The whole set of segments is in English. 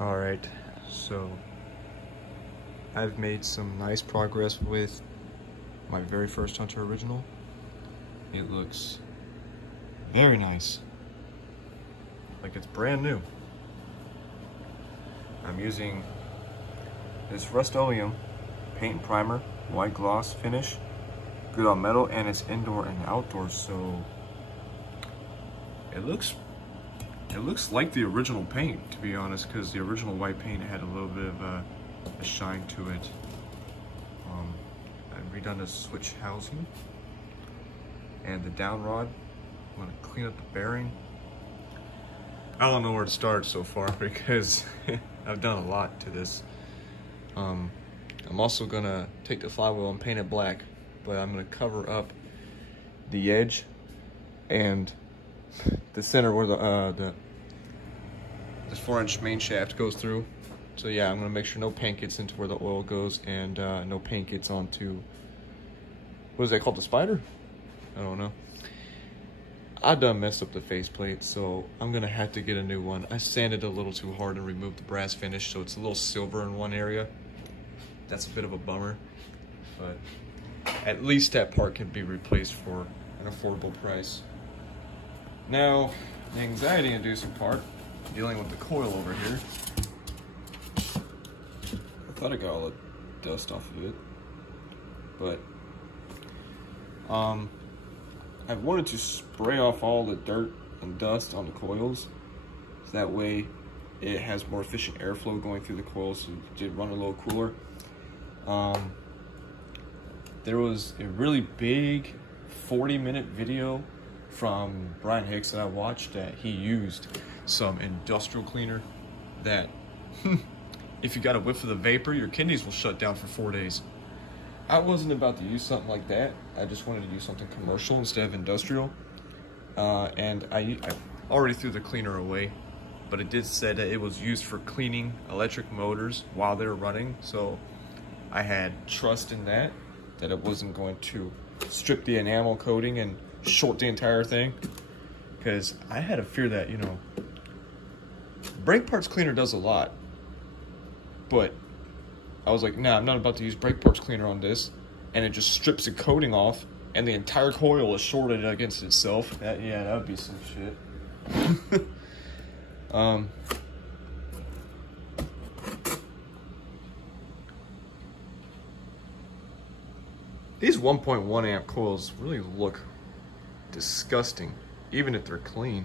All right, so I've made some nice progress with my very first Hunter original. It looks very nice, like it's brand new. I'm using this Rust-Oleum paint and primer, white gloss finish, good on metal, and it's indoor and outdoor, so it looks like the original paint, to be honest, because the original white paint had a little bit of a shine to it. I've redone the switch housing and the down rod. I'm gonna clean up the bearing. I don't know where to start so far because I've done a lot to this. I'm also gonna take the flywheel and paint it black, but I'm gonna cover up the edge and the center where this 4-inch main shaft goes through. So yeah, I'm gonna make sure no paint gets into where the oil goes, and no paint gets onto, what is that called, the spider? I don't know. I done messed up the faceplate, so I'm gonna have to get a new one. I sanded a little too hard and removed the brass finish, so it's a little silver in one area. That's a bit of a bummer, but at least that part can be replaced for an affordable price. Now, the anxiety-inducing part, dealing with the coil over here. I thought I got all the dust off of it, but I wanted to spray off all the dirt and dust on the coils, so that way it has more efficient airflow going through the coils, so it did run a little cooler. There was a really big 40-minute video from Brian Hicks that I watched that he used some industrial cleaner that if you got a whiff of the vapor, your kidneys will shut down for 4 days. I wasn't about to use something like that. I just wanted to use something commercial instead of industrial. And I already threw the cleaner away, but it did say that it was used for cleaning electric motors while they were running. So I had trust in that it wasn't going to strip the enamel coating and short the entire thing. Because I had a fear that, you know, brake parts cleaner does a lot, but I was like, nah, I'm not about to use brake parts cleaner on this, and it just strips the coating off, and the entire coil is shorted against itself. Yeah, that would be some shit. These 1.1 amp coils really look disgusting, even if they're clean.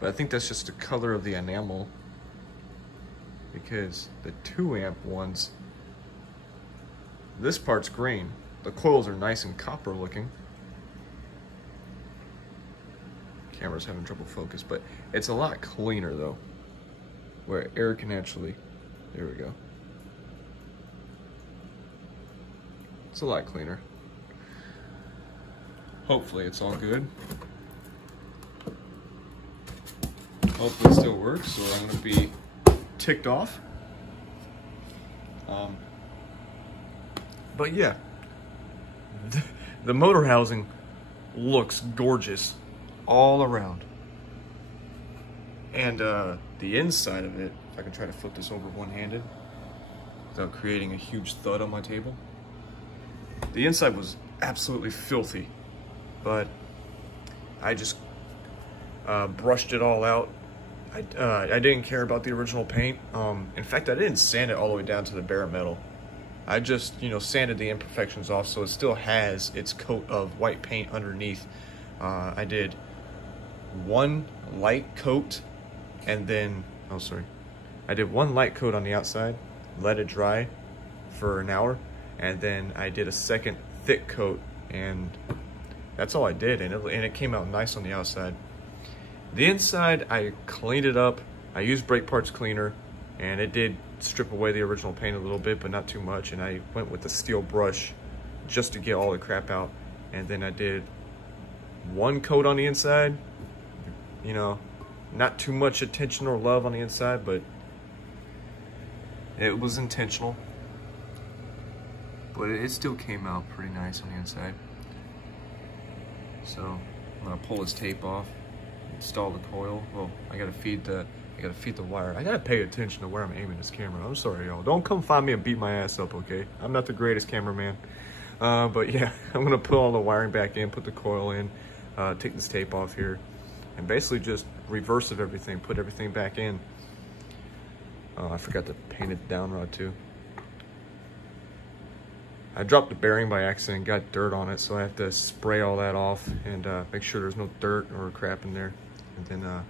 But I think that's just the color of the enamel, because the 2 amp ones, this part's green. The coils are nice and copper looking. Camera's having trouble focus, but it's a lot cleaner though, where air can actually, there we go. It's a lot cleaner. Hopefully it's all good. Hopefully it still works, or I'm gonna be ticked off. But yeah, the motor housing looks gorgeous all around. And the inside of it, if I can try to flip this over one-handed without creating a huge thud on my table. The inside was absolutely filthy, but I just brushed it all out. I didn't care about the original paint. In fact, I didn't sand it all the way down to the bare metal. I just, you know, sanded the imperfections off so it still has its coat of white paint underneath. I did one light coat and then, I did one light coat on the outside, let it dry for an hour, and then I did a second thick coat, and that's all I did, and it came out nice on the outside. The inside, I cleaned it up. I used brake parts cleaner, and it did strip away the original paint a little bit, but not too much, and I went with the steel brush just to get all the crap out. And then I did one coat on the inside, you know, not too much attention or love on the inside, but it was intentional. But it still came out pretty nice on the inside. So I'm gonna pull this tape off, install the coil. Well, I gotta feed the I gotta feed the wire. I gotta pay attention to where I'm aiming this camera. I'm sorry, y'all. Don't come find me and beat my ass up, okay? I'm not the greatest cameraman. But yeah, I'm gonna put all the wiring back in, put the coil in, take this tape off here, and basically just reverse of everything, put everything back in. I forgot to paint it down rod too. I dropped the bearing by accident, got dirt on it, so I have to spray all that off and make sure there's no dirt or crap in there. And then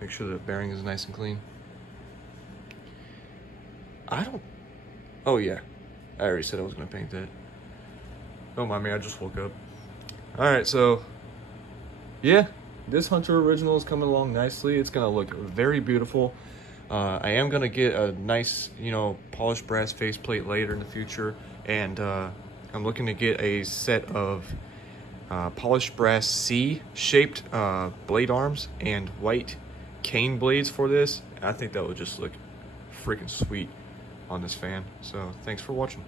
make sure the bearing is nice and clean. Oh yeah, I already said I was gonna paint that. Don't mind me, I just woke up. All right, so yeah, this Hunter Original is coming along nicely. It's gonna look very beautiful. I am gonna get a nice, you know, polished brass faceplate later in the future, and I'm looking to get a set of polished brass C-shaped blade arms and white cane blades for this. I think that would just look freaking sweet on this fan. So thanks for watching.